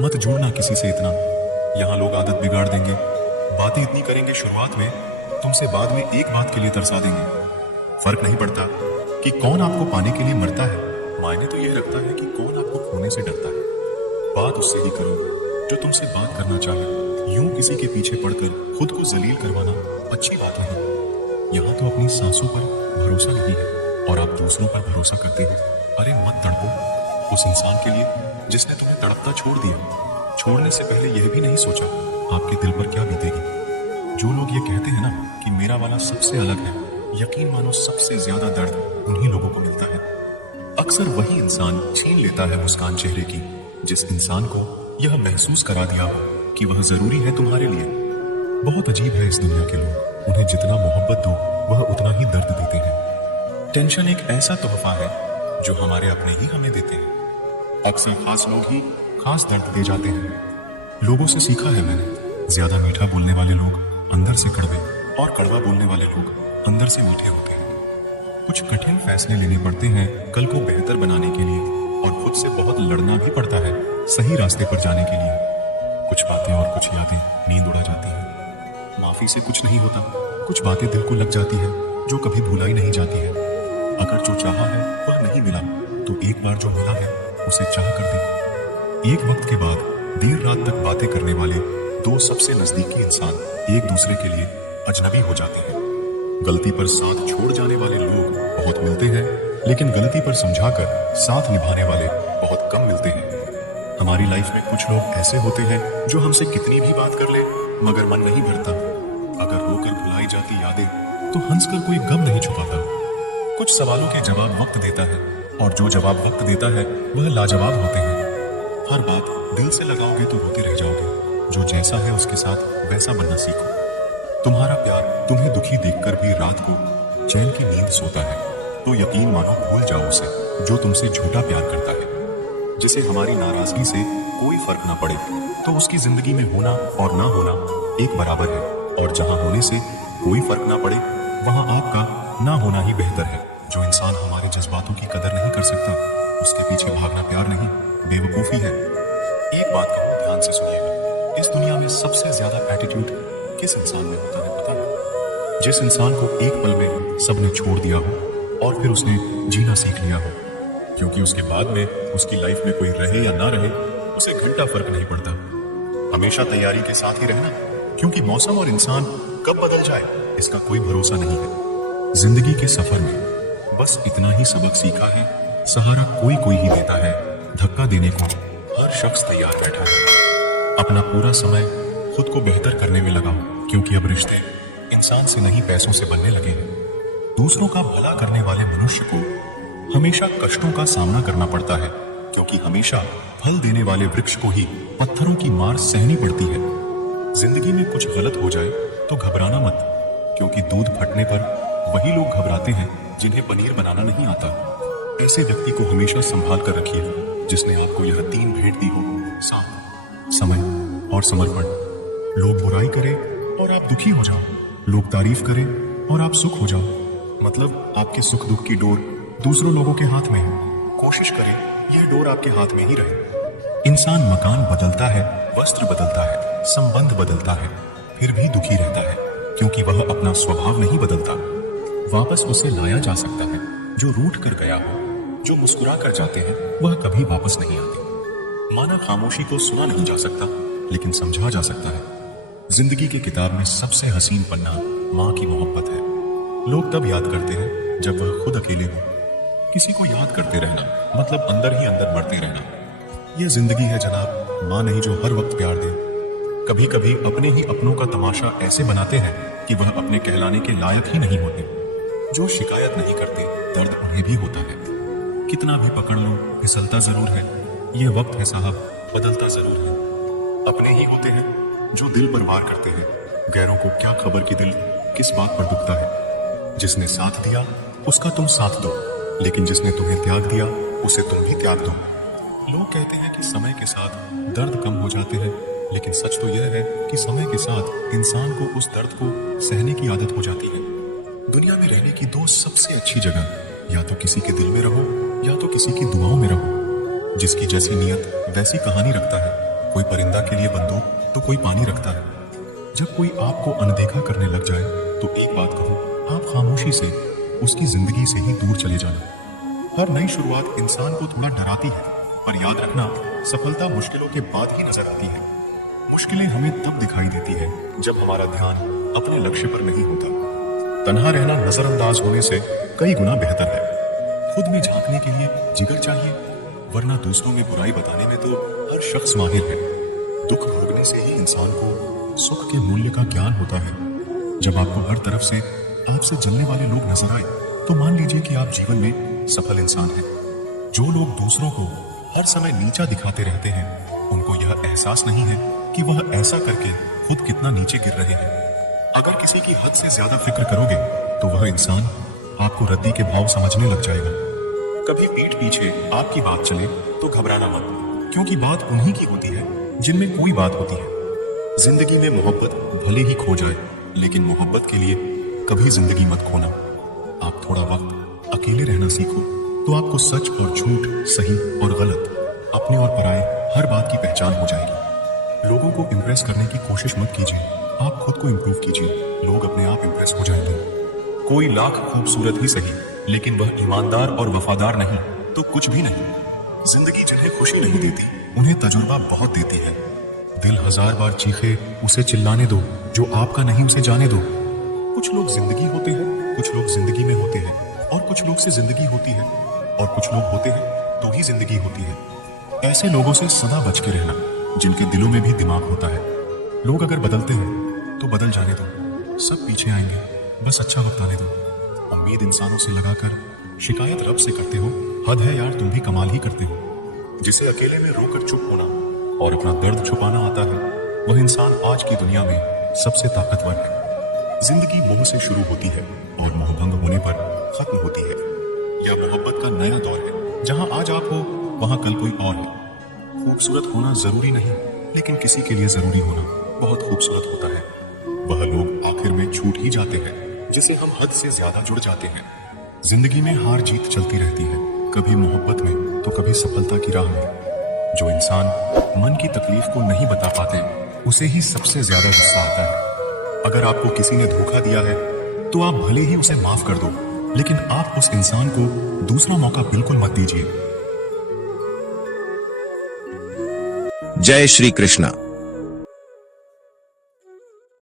मत जुड़ना किसी से इतना, यहाँ लोग आदत बिगाड़ देंगे। बातें इतनी करेंगे शुरुआत में, तुमसे बाद में एक बात के लिए तरसा देंगे। फर्क नहीं पड़ता कि कौन आपको पाने के लिए मरता है, मायने तो यह रखता है कि कौन आपको खोने से डरता है। बात उससे ही करो जो तुमसे बात करना चाहे। यूं किसी के पीछे पड़कर खुद को जलील करवाना अच्छी बात नहीं। यहाँ तो अपनी सांसों पर भरोसा नहीं है और आप दूसरों पर भरोसा करते हो। अरे मत तड़पो उस इंसान के लिए जिसने तुम्हें तड़पता छोड़ दिया। छोड़ने से पहले यह भी नहीं सोचा आपके दिल पर क्या बीतेगी। जो लोग ये कहते हैं ना कि मेरा वाला सबसे अलग है, यकीन मानो सबसे ज्यादा दर्द उन्हीं लोगों को मिलता है। अक्सर वही इंसान छीन लेता है मुस्कान चेहरे की जिस इंसान को यह महसूस करा दिया हो कि वह जरूरी है तुम्हारे लिए। बहुत अजीब है इस दुनिया के लोग, उन्हें जितना मोहब्बत दो वह उतना ही दर्द देते हैं। टेंशन एक ऐसा तोहफा है जो हमारे अपने ही हमें देते हैं। अक्सर खास लोग ही खास दर्द दे जाते हैं। लोगों से सीखा है मैंने, ज्यादा मीठा बोलने वाले लोग अंदर से कड़वे और कड़वा बोलने वाले लोग अंदर से मीठे होते हैं। कुछ कठिन फैसले लेने पड़ते हैं कल को बेहतर बनाने के लिए, और खुद से बहुत लड़ना भी पड़ता है सही रास्ते पर जाने के लिए। कुछ बातें और कुछ यादें नींद उड़ा जाती है। माफी से कुछ नहीं होता, कुछ बातें दिल को लग जाती है जो कभी भुलाई नहीं जाती है। अगर जो चाहा है वह नहीं मिला तो एक बार जो मिला है उसे चाह कर देखो। एक वक्त के बाद देर रात तक बातें करने वाले दो सबसे नजदीकी इंसान एक दूसरे के लिए अजनबी हो जाते हैं। गलती पर साथ छोड़ जाने वाले लोग बहुत मिलते हैं, लेकिन गलती पर समझाकर साथ निभाने वाले बहुत कम मिलते हैं। हमारी लाइफ में कुछ लोग ऐसे होते हैं जो हमसे कितनी भी बात कर ले मगर मन नहीं भरता। अगर रोकर भुलाई जाती यादें तो हंसकर कोई गम नहीं छुपाता। कुछ सवालों के जवाब वक्त देता है और जो जवाब वक्त देता है वह लाजवाब होते हैं। हर बात दिल से लगाओगे तो रोते रह जाओगे। जो जैसा है उसके साथ वैसा बनना सीखो। तुम्हारा प्यार तुम्हें दुखी देखकर भी रात को चैन की नींद सोता है तो यकीन मानो भूल जाओ उसे जो तुमसे झूठा प्यार करता है। जिसे हमारी नाराजगी से कोई फर्क ना पड़े तो उसकी जिंदगी में होना और ना होना एक बराबर है, और जहां होने से कोई फर्क ना पड़े वहां आपका ना होना ही बेहतर है। जो इंसान हमारे जज्बातों की कदर नहीं कर सकता उसके पीछे भागना प्यार नहीं, बेवकूफी है। एक बात कहूं, ध्यान से सुनिएगा। इस दुनिया में सबसे ज्यादा एटीट्यूड किस इंसान में होता है पता है? जिस इंसान को एक पल में सबने छोड़ दिया हो और फिर उसने जीना सीख लिया हो, क्योंकि उसके बाद में उसकी लाइफ में कोई रहे या ना रहे उसे घंटा फर्क नहीं पड़ता। हमेशा तैयारी के साथ ही रहना, क्योंकि मौसम और इंसान कब बदल जाए इसका कोई भरोसा नहीं है। जिंदगी के सफर में बस इतना ही सबक सीखा है, सहारा कोई कोई ही देता है, धक्का देने को हर शख्स तैयार बैठा है। अपना पूरा समय खुद को बेहतर करने में लगाओ, क्योंकि अब रिश्ते इंसान से नहीं पैसों से बनने लगे हैं। दूसरों का भला करने वाले मनुष्य को हमेशा कष्टों का सामना करना पड़ता है, क्योंकि हमेशा फल देने वाले वृक्ष को ही पत्थरों की मार सहनी पड़ती है। जिंदगी में कुछ गलत हो जाए तो घबराना मत, क्योंकि दूध फटने पर वही लोग घबराते हैं जिन्हें पनीर बनाना नहीं आता। ऐसे व्यक्ति को हमेशा संभाल कर रखिए जिसने आपको यह तीन भेंट दी हो, साथ, समय और समर्पण। लोग बुराई करें और आप दुखी हो जाओ, लोग तारीफ करें और आप सुख हो जाओ। मतलब आपके सुख दुख की डोर दूसरों लोगों के हाथ में है। कोशिश करें यह डोर आपके हाथ में ही रहे। इंसान मकान बदलता है, वस्त्र बदलता है, संबंध बदलता है, फिर भी दुखी रहता है, क्योंकि वह अपना स्वभाव नहीं बदलता। वापस उसे लाया जा सकता है जो रूठ कर गया हो। जो मुस्कुरा कर जाते हैं वह कभी वापस नहीं आते। माना खामोशी को सुना नहीं जा सकता, लेकिन समझा जा सकता है। जिंदगी की किताब में सबसे हसीन पन्ना माँ की मोहब्बत है। लोग तब याद करते हैं जब वह खुद अकेले हो। किसी को याद करते रहना मतलब अंदर ही अंदर मरते रहना। यह जिंदगी है जनाब, माँ नहीं जो हर वक्त प्यार दे। कभी कभी अपने ही अपनों का तमाशा ऐसे बनाते हैं कि वह अपने कहलाने के लायक ही नहीं होते। जो शिकायत नहीं करते दर्द उन्हें भी होता है। कितना भी पकड़ लो फिसलता जरूर है। यह वक्त है साहब, बदलता जरूर है। अपने ही होते हैं जो दिल पर वार करते हैं। गैरों को क्या खबर कि दिल किस बात पर दुखता है। जिसने साथ दिया उसका तुम साथ दो, लेकिन जिसने तुम्हें त्याग दिया उसे तुम भी त्याग दो। लोग कहते हैं कि समय के साथ दर्द कम हो जाते हैं, लेकिन सच तो यह है कि समय के साथ इंसान को उस दर्द को सहने की आदत हो जाती है। दुनिया में रहने की दो सबसे अच्छी जगह, या तो किसी के दिल में रहो या तो किसी की दुआओं में रहो। जिसकी जैसी नीयत वैसी कहानी रखता है। कोई परिंदा के लिए बंदूक तो कोई पानी रखता है। जब कोई आपको अनदेखा करने लग जाए तो एक बात कहूं, आप खामोशी से उसकी जिंदगी से ही दूर चले जाना। हर नई शुरुआत इंसान को थोड़ा डराती है, पर याद रखना सफलता मुश्किलों के बाद ही नजर आती है। मुश्किलें हमें तब दिखाई देती है जब हमारा ध्यान अपने लक्ष्य पर नहीं होता। तन्हा रहना नजरअंदाज होने से कई गुना बेहतर है। खुद में झांकने के लिए जिगर चाहिए, वरना दूसरों में बुराई बताने में तो हर शख्स माहिर है। दुख भोगने से ही इंसान को सुख के मूल्य का ज्ञान होता है। जब आपको हर तरफ से आपसे जलने वाले लोग नजर आए तो मान लीजिए कि आप जीवन में सफल इंसान हैं। जो लोग दूसरों को हर समय नीचा दिखाते रहते हैं, उनको यह एहसास नहीं है कि वह ऐसा करके खुद कितना नीचे गिर रहे हैं। अगर किसी की हद से ज्यादा फिक्र करोगे तो वह इंसान आपको रद्दी के भाव समझने लग जाएगा। कभी पीठ पीछे आपकी बात चले तो घबराना मत, क्योंकि बात उन्हीं की होती है जिनमें कोई बात होती है। जिंदगी में मोहब्बत भले ही खो जाए, लेकिन मोहब्बत के लिए कभी जिंदगी मत खोना। आप थोड़ा वक्त अकेले रहना सीखो तो आपको सच और झूठ, सही और गलत, अपने और पराये हर बात की पहचान हो जाएगी। लोगों को इम्प्रेस करने की कोशिश मत कीजिए, आप खुद को इम्प्रूव कीजिए। लोग अपने आप इम्प्रेस हो जाएंगे। कोई लाख खूबसूरत ही सही, लेकिन वह ईमानदार और वफादार नहीं तो कुछ भी नहीं। जिंदगी जिन्हें खुशी नहीं देती, उन्हें तजुर्बा बहुत देती है। दिल हजार बार चीखे, उसे चिल्लाने दो, जो आपका नहीं उसे जाने दो। कुछ लोग जिंदगी होते हैं, कुछ लोग जिंदगी में होते हैं, और कुछ लोग से जिंदगी होती है, और कुछ लोग होते हैं तो ही जिंदगी होती है। ऐसे लोगों से सदा बच के रहना जिनके दिलों में भी दिमाग होता है। लोग अगर बदलते हैं तो बदल जाने दो, सब पीछे आएंगे, बस अच्छा वक्त आने दो। उम्मीद इंसानों से लगाकर शिकायत रब से करते हो, हद है यार, तुम भी कमाल ही करते हो। जिसे अकेले में रोकर चुप होना और अपना दर्द छुपाना आता है, वह इंसान आज की दुनिया में सबसे ताकतवर है। जिंदगी मोह से शुरू होती है और मोहभंग होने पर खत्म होती है। यह मोहब्बत का नया दौर है, जहां आज आप हो वहां कल कोई और है। खूबसूरत होना जरूरी नहीं, लेकिन किसी के लिए जरूरी होना बहुत खूबसूरत होता है। वह लोग आखिर में छूट ही जाते हैं जिसे हम हद से ज्यादा जुड़ जाते हैं। जिंदगी में हार जीत चलती रहती है, कभी मोहब्बत में तो कभी सफलता की राह में। जो इंसान मन की तकलीफ को नहीं बता पाते, उसे ही सबसे ज्यादा गुस्सा आता है। अगर आपको किसी ने धोखा दिया है तो आप भले ही उसे माफ कर दो, लेकिन आप उस इंसान को दूसरा मौका बिल्कुल मत दीजिए। जय श्री कृष्णा।